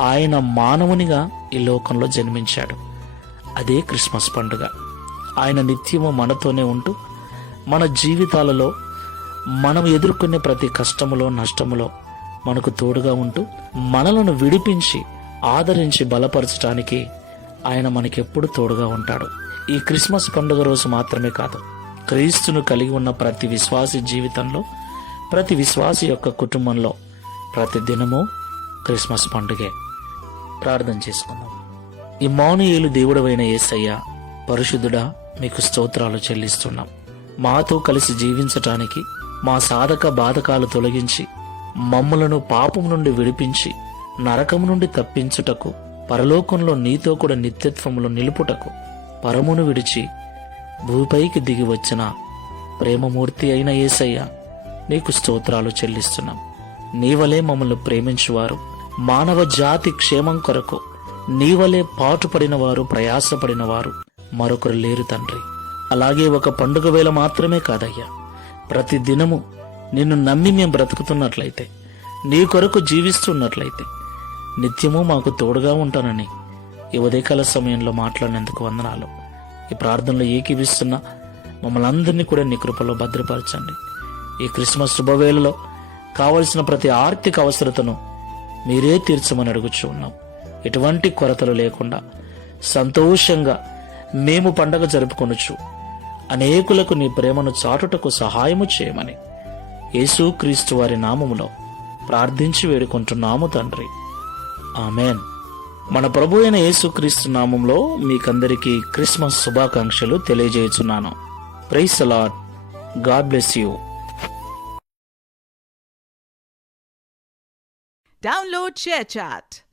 ఆయన మానవునిగా ఈ లోకంలో జన్మించాడు. అదే క్రిస్మస్ పండుగ. ఆయన నిత్యము మనతోనే ఉంటూ మన జీవితాలలో మనం ఎదుర్కొనే ప్రతి కష్టములో నష్టములో మనకు తోడుగా ఉంటూ మనలను విడిపించి ఆదరించి బలపరచడానికి ఆయన మనకెప్పుడు తోడుగా ఉంటాడు. ఈ క్రిస్మస్ పండుగ రోజు మాత్రమే కాదు, క్రీస్తును కలిగి ఉన్న ప్రతి విశ్వాసి జీవితంలో, ప్రతి విశ్వాసి యొక్క కుటుంబంలో ప్రతి దినము క్రిస్మస్ పండుగే. ప్రార్థన చేసుకుందాం. ఇమ్మానుయేలు దేవుడవైన యేసయ్య, పరిశుద్ధుడా, మీకు స్తోత్రాలు చెల్లిస్తున్నాం. మాతో కలిసి జీవించటానికి, మా సాధక బాధకాలు తొలగించి మమ్ములను పాపం నుండి విడిపించి నరకము నుండి తప్పించుటకు, పరలోకంలో నీతో కూడా నిత్యత్వములో నిలుపుటకు పరమును విడిచి భూపైకి దిగి వచ్చిన ప్రేమమూర్తి అయిన యేసయ్య, నీకు స్తోత్రాలు చెల్లిస్తున్నాం. నీవలే మమ్మల్ని ప్రేమించువారు, మానవ జాతి క్షేమం కొరకు నీవలే పాటుపడిన వారు, ప్రయాసపడిన వారు మరొకరు లేరు తండ్రి. అలాగే ఒక పండుగ వేళ మాత్రమే కాదయ్యా, ప్రతి దినము నిన్ను నమ్మి మేము బ్రతుకుతున్నట్లయితే, నీ కొరకు జీవిస్తున్నట్లయితే నిత్యము మాకు తోడుగా ఉంటానని ఈ ఉదయకాల సమయంలో మాట్లాడినందుకు వందనాలు. ఈ ప్రార్థనలో ఏకీవిస్తున్న మమ్మల్ని అందరినీ కూడా నీ కృపలో భద్రపరచండి. ఈ క్రిస్మస్ శుభవేళలో కావలసిన ప్రతి ఆర్థిక అవసరతను మీరే తీర్చమని అడుగుచూ ఉన్నాం. ఎటువంటి కొరతలు లేకుండా సంతోషంగా మేము పండగ జరుపుకొనుచు అనేకులకు నీ ప్రేమను చాటుటకు సహాయము చేయమని యేసుక్రీస్తు వారి నామములో ప్రార్థించి వేడుకుంటున్నాము తండ్రి. ఆమెన్. మన ప్రభు అయిన యేసుక్రీస్తు నామంలో మీకందరికీ క్రిస్మస్ శుభాకాంక్షలు తెలియజేయుచున్నాను. Praise the Lord. God bless you. Download ShareChat.